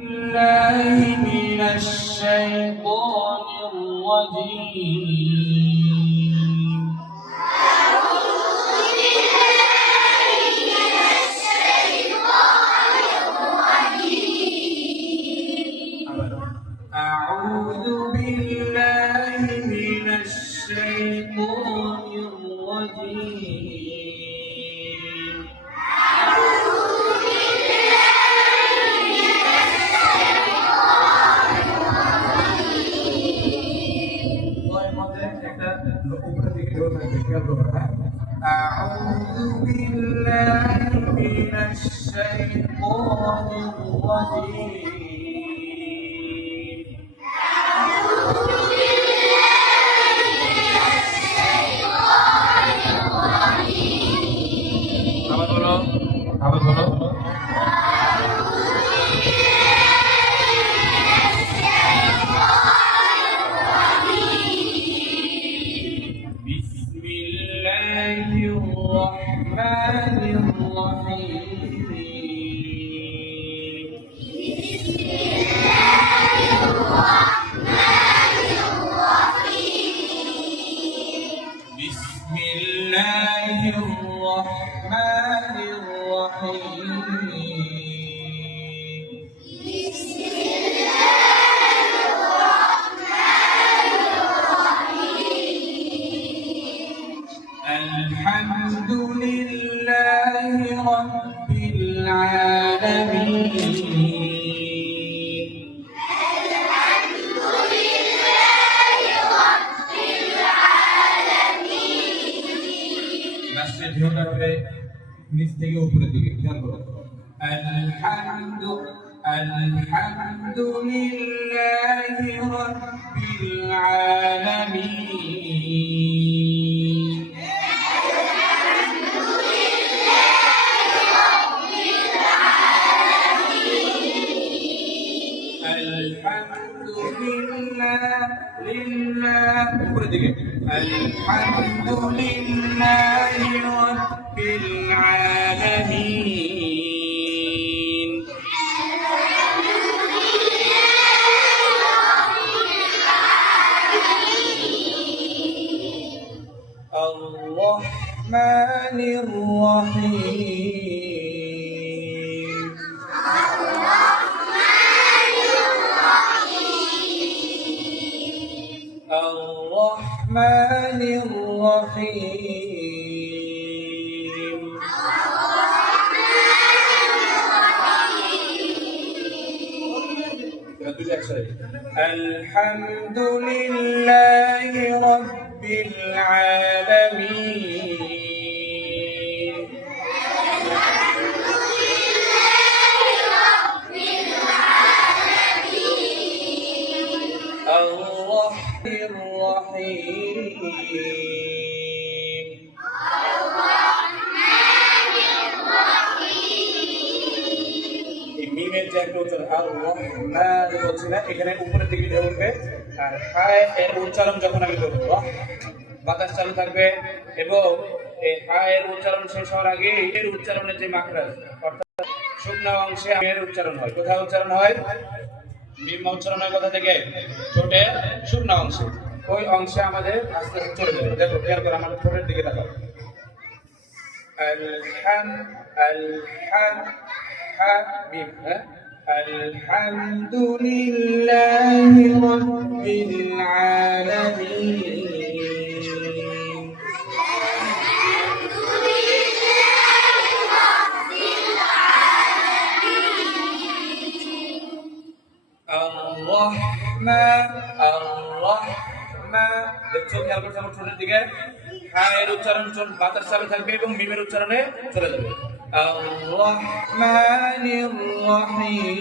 الله من الشيطان الرجيم. أعوذ بالله من الشيطان الرجيم. أعوذ بالله من الشيطان الرجيم. আবার বলো বিসমিল্লাহির রহমানির রহিম. বিসমিল্লাহির রহমানির রহিম. الحمد لله رب العالمين. الحمد لله رب العالمين. লাস্টের ঢেউটা হবে নিচ থেকে উপরের দিকে খেয়াল করো. الحمد لله رب العالمين. الحمد لله উপরের দিকে. الحمد لله رب العالمين. الرحمن الرحيم. الرحمن الرحيم. الحمد لله رب العالمين. الرحمن الرحيم. মিমের যে একটা উচ্চারণ আর-রহমান বলছি না, এখানে উপরের দিকে ঢেউ উঠবে। আর হায় এর উচ্চারণ যখন আমি করবো বাতাস চালু থাকবে এবং এই হায়ের উচ্চারণ শেষ হওয়ার আগে এর উচ্চারণের যে মাখরাজ অর্থাৎ শুকনা অংশে এর উচ্চারণ হয়। কোথায় উচ্চারণ হয়? মিম উচ্চারণ হয় কোথা থেকে? ঠোঁটে শুকনা অংশে। ওই অংশে আমাদের আস্তে আস্তে চলে যাবে। দেখো খেয়াল করে আমার ঠোঁটের দিকে তাকাও। الحمد لله رب العالمين. الرحمن দেখছো খেয়াল করছো আমার ঠোঁটের দিকে। হায়ের উচ্চারণ বাতাস চালু থাকবে এবং মিমের উচ্চারণে চলে যাবে। الرحمن الرحيم.